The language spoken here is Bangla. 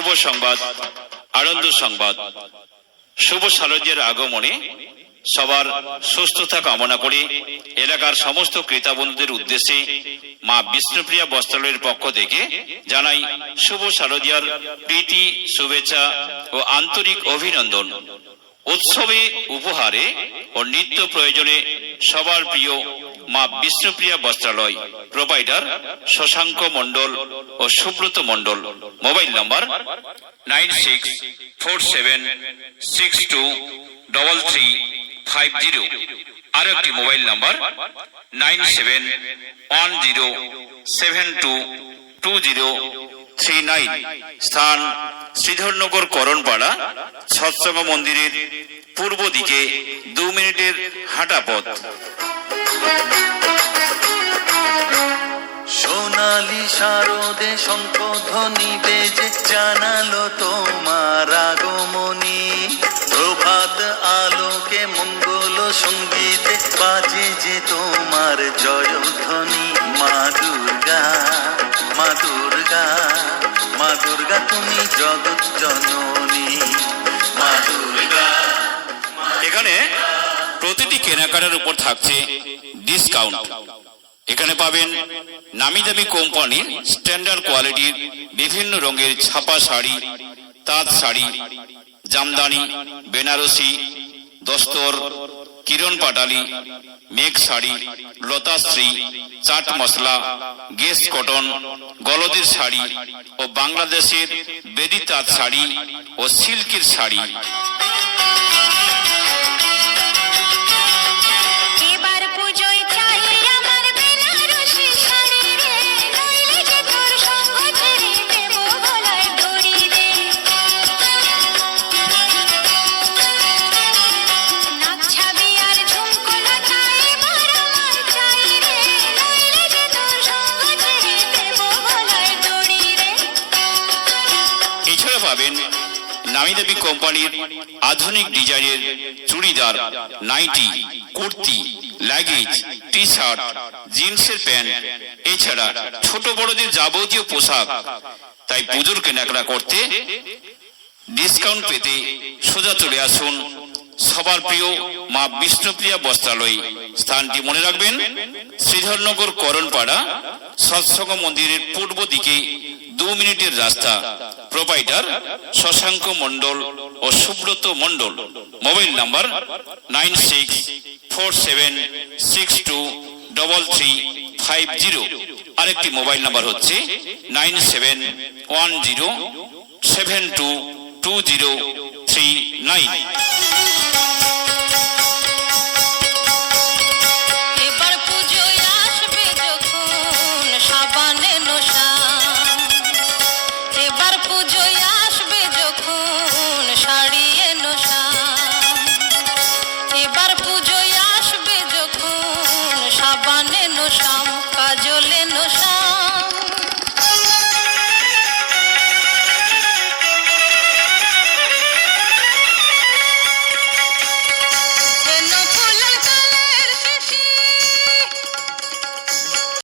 শুভ সংবাদ, আনন্দ সংবাদ। শুভ শারদীয়ার আগমনে সবার সুস্থতা কামনা করে এলাকার সমস্ত ক্রেতা বন্ধুদের উদ্দেশ্যে মা বিষ্ণুপ্রিয়া বস্ত্রালয়ের পক্ষ থেকে জানাই শুভ শারদীয়ার প্রীতি, শুভেচ্ছা ও আন্তরিক অভিনন্দন। উৎসবে, উপহারে ও নিত্য প্রয়োজনে সবার প্রিয় মা বিষ্ণুপ্রিয়া বস্ত্রালয়, প্রোভাইডার শশাঙ্ক মণ্ডল ও সুব্রত মণ্ডল। Mobile number 9647623350। আর একটি মোবাইল নম্বর 9710722039। স্থান শ্রীধরনগর করণপাড়া, সৎসঙ্গ মন্দিরের পূর্ব দিকে 2 মিনিটের হাঁটা পথ। সোনালী শারদে শঙ্খধ্বনি বেজে জানালো তোমার আগমনী। প্রভাত আলোকে মঙ্গল সঙ্গীতে বাজে যে তোমার জয়ধ্বনি। মা দুর্গা, মা দুর্গা, মা দুর্গা তুমি জগৎ জননী। মা দুর্গা। এখানে প্রতিটি কেনাকাটার উপর থাকছে ডিসকাউন্ট। এখানে পাবেন নামি দামি কোম্পানির স্ট্যান্ডার্ড কোয়ালিটির বিভিন্ন রঙের ছাপা শাড়ি, তাঁত শাড়ি, জামদানি, বেনারসি, দস্তর, কিরণ পাটালি, মেঘ শাড়ি, লতাশ্রী, চাট মশলা, গেস কটন, গলদের শাড়ি ও বাংলাদেশের বেদি তাঁত শাড়ি ও সিল্কের শাড়ি। পাবেন নামি দামি কোম্পানির আধুনিক ডিজাইনের churidar, nighty, kurti, luggage, T shirt, জিন্সের প্যান্ট, এছাড়া ছোট বড়দের যাবতীয় পোশাক। তাই পুজোর কেনাকাটা করতে, ডিসকাউন্ট পেতে সোজা চলে আসুন সবার প্রিয় মা বিষ্ণুপ্রিয়া বস্ত্রালয়। স্থানটি মনে রাখবেন, শ্রীধরনগর করণপাড়া, সৎসঙ্গ মন্দিরের পূর্ব দিকে 2 মিনিটের রাস্তা। প্রোভাইডার শশাঙ্ক মণ্ডল ও সুব্রত মণ্ডল। Mobile number 9647623350। আরেকটি মোবাইল নাম্বার হচ্ছে 9710722039।